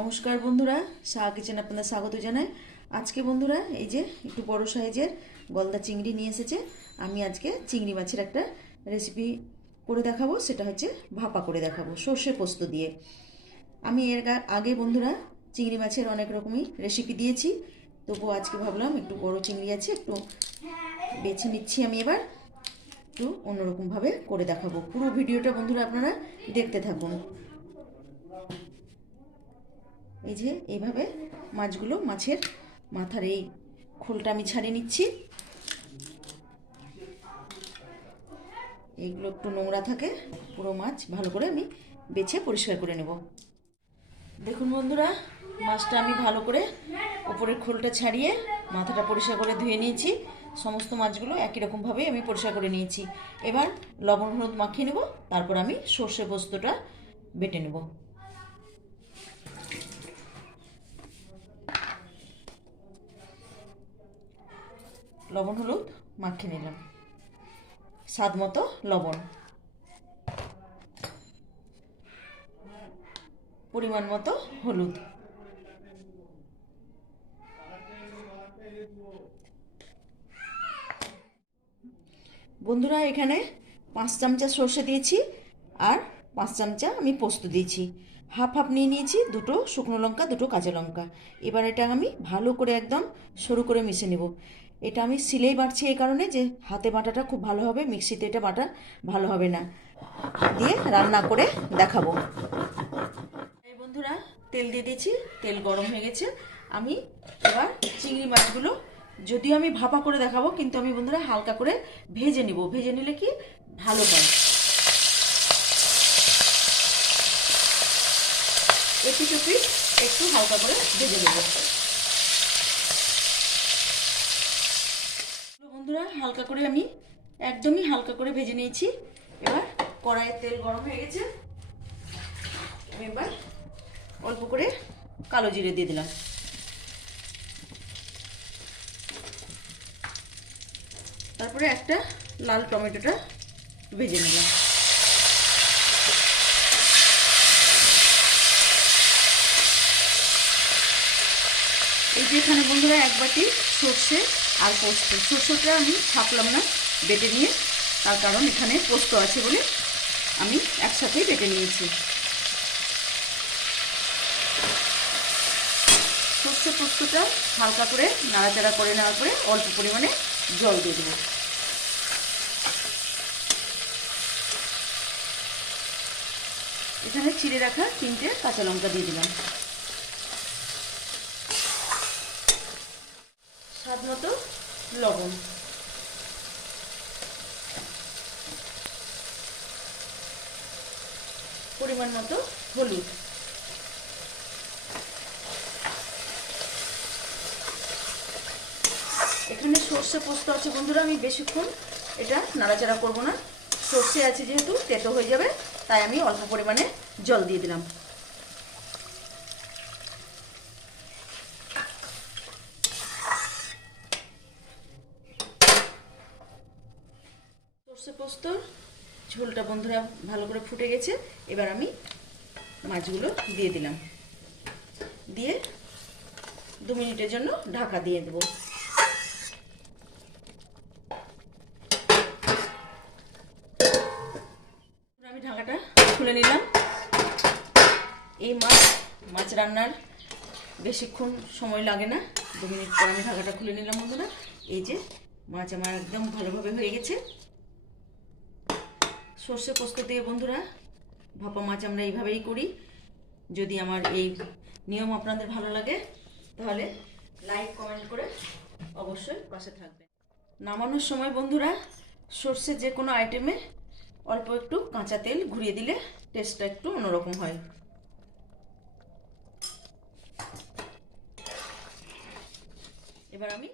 নমস্কার বন্ধুরা, সাহা কিচেন আপনাদের স্বাগত জানাই। আজকে বন্ধুরা এই যে একটু বড় সাইজের গলদা চিংড়ি নিয়ে এসেছে। আমি আজকে চিংড়ি মাছের একটা রেসিপি করে দেখাবো, সেটা হচ্ছে ভাপা করে দেখাবো সর্ষে পোস্ত দিয়ে। আমি এর আগে বন্ধুরা চিংড়ি মাছের অনেক রকমই রেসিপি দিয়েছি, তবুও আজকে ভাবলাম একটু বড় চিংড়ি আছে, একটু বেছে নিচ্ছি। আমি এবার একটু অন্যরকমভাবে করে দেখাবো। পুরো ভিডিওটা বন্ধুরা আপনারা দেখতে থাকুন। এই যে এইভাবে মাছগুলো, মাছের মাথার এই খোলটা আমি ছাড়িয়ে নিচ্ছি। এইগুলো একটু নোংরা থাকে, পুরো মাছ ভালো করে আমি বেছে পরিষ্কার করে নেব। দেখুন বন্ধুরা, মাছটা আমি ভালো করে উপরের খোলটা ছাড়িয়ে মাথাটা পরিষ্কার করে ধুয়ে নিয়েছি। সমস্ত মাছগুলো একই রকমভাবে আমি পরিষ্কার করে নিয়েছি। এবার লবণ হলুদ মাখিয়ে নেব, তারপর আমি সর্ষে পোস্তটা বেটে নেব। লবণ হলুদ মাখিয়ে নিলাম, স্বাদ মতো লবণ, পরিমাণ মতো হলুদ। বন্ধুরা এখানে 5 চামচা সর্ষে দিয়েছি আর 5 চামচা আমি পোস্ত দিয়েছি। হাফ হাফ নিয়ে নিয়েছি, দুটো শুকনো লঙ্কা, দুটো কাঁচা লঙ্কা। এবার এটা আমি ভালো করে একদম সরু করে মিশে নেব। এটা আমি সিলেই বাটছি এই কারণে যে হাতে বাটাটা খুব ভালো হবে, মিক্সিতে এটা বাটা ভালো হবে না। দিয়ে রান্না করে দেখাবো। এই বন্ধুরা তেল দিয়ে দিয়েছি, তেল গরম হয়ে গেছে। আমি এবার চিংড়ি মাছগুলো, যদিও আমি ভাপা করে দেখাবো, কিন্তু আমি বন্ধুরা হালকা করে ভেজে নিব। ভেজে নিলে কি ভালো হয়। এপিট ওপিট একটু হালকা করে ভেজে নেব। বন্ধুরা হালকা করে আমি একদমই হালকা করে ভেজে নিয়েছি। এবার কড়াইয়ের তেল গরম হয়ে গেছে। আমি এবার অল্প করে কালো জিরে দিয়ে দিলাম। তারপরে একটা লাল টমেটোটা ভেজে নিলাম। এই যে এখানে বন্ধুরা এক বাটি সর্ষে আর পোস্ত, সর্ষেটা আমি ছাপলাম না বেটে নিয়ে, তার কারণ এখানে পোস্ত আছে বলে আমি একসাথেই বেটে নিয়েছি। সর্ষে পোস্তটা হালকা করে নাড়াচাড়া করে নেওয়ার পরে অল্প পরিমাণে জল দিয়ে দেবো। এখানে চিড়ে রাখা 3টে কাঁচা লঙ্কা দিয়ে দিলাম। স্বাদ মতো লবণ, পরিমাণ মতো হলুদ। এখানে সর্ষে পোস্ত আছে বন্ধুরা, আমি বেশিক্ষণ এটা নাড়াচাড়া করব না। সর্ষে আছে যেহেতু তেতো হয়ে যাবে, তাই আমি অল্প পরিমাণে জল দিয়ে দিলাম। সর্ষে পোস্তর ঝোলটা বন্ধুরা ভালো করে ফুটে গেছে। এবার আমি মাছগুলো দিয়ে দিলাম, দিয়ে 2 মিনিটের জন্য ঢাকা দিয়ে দেবো। আমি ঢাকাটা খুলে নিলাম। এই মাছ রান্নার বেশিক্ষণ সময় লাগে না, 2 মিনিট পর আমি ঢাকাটা খুলে নিলাম বন্ধুরা। এই যে মাছ আমার একদম ভালোভাবে হয়ে গেছে। সর্ষে পোস্ত দিয়ে বন্ধুরা ভাপা মাছ আমরা এইভাবেই করি। যদি আমার এই নিয়ম আপনাদের ভালো লাগে তাহলে লাইক কমেন্ট করে অবশ্যই পাশে থাকবেন। নামানোর সময় বন্ধুরা সর্ষে যে কোনো আইটেমে অল্প একটু কাঁচা তেল ঘুরিয়ে দিলে টেস্টটা একটু অন্যরকম হয়। এবার আমি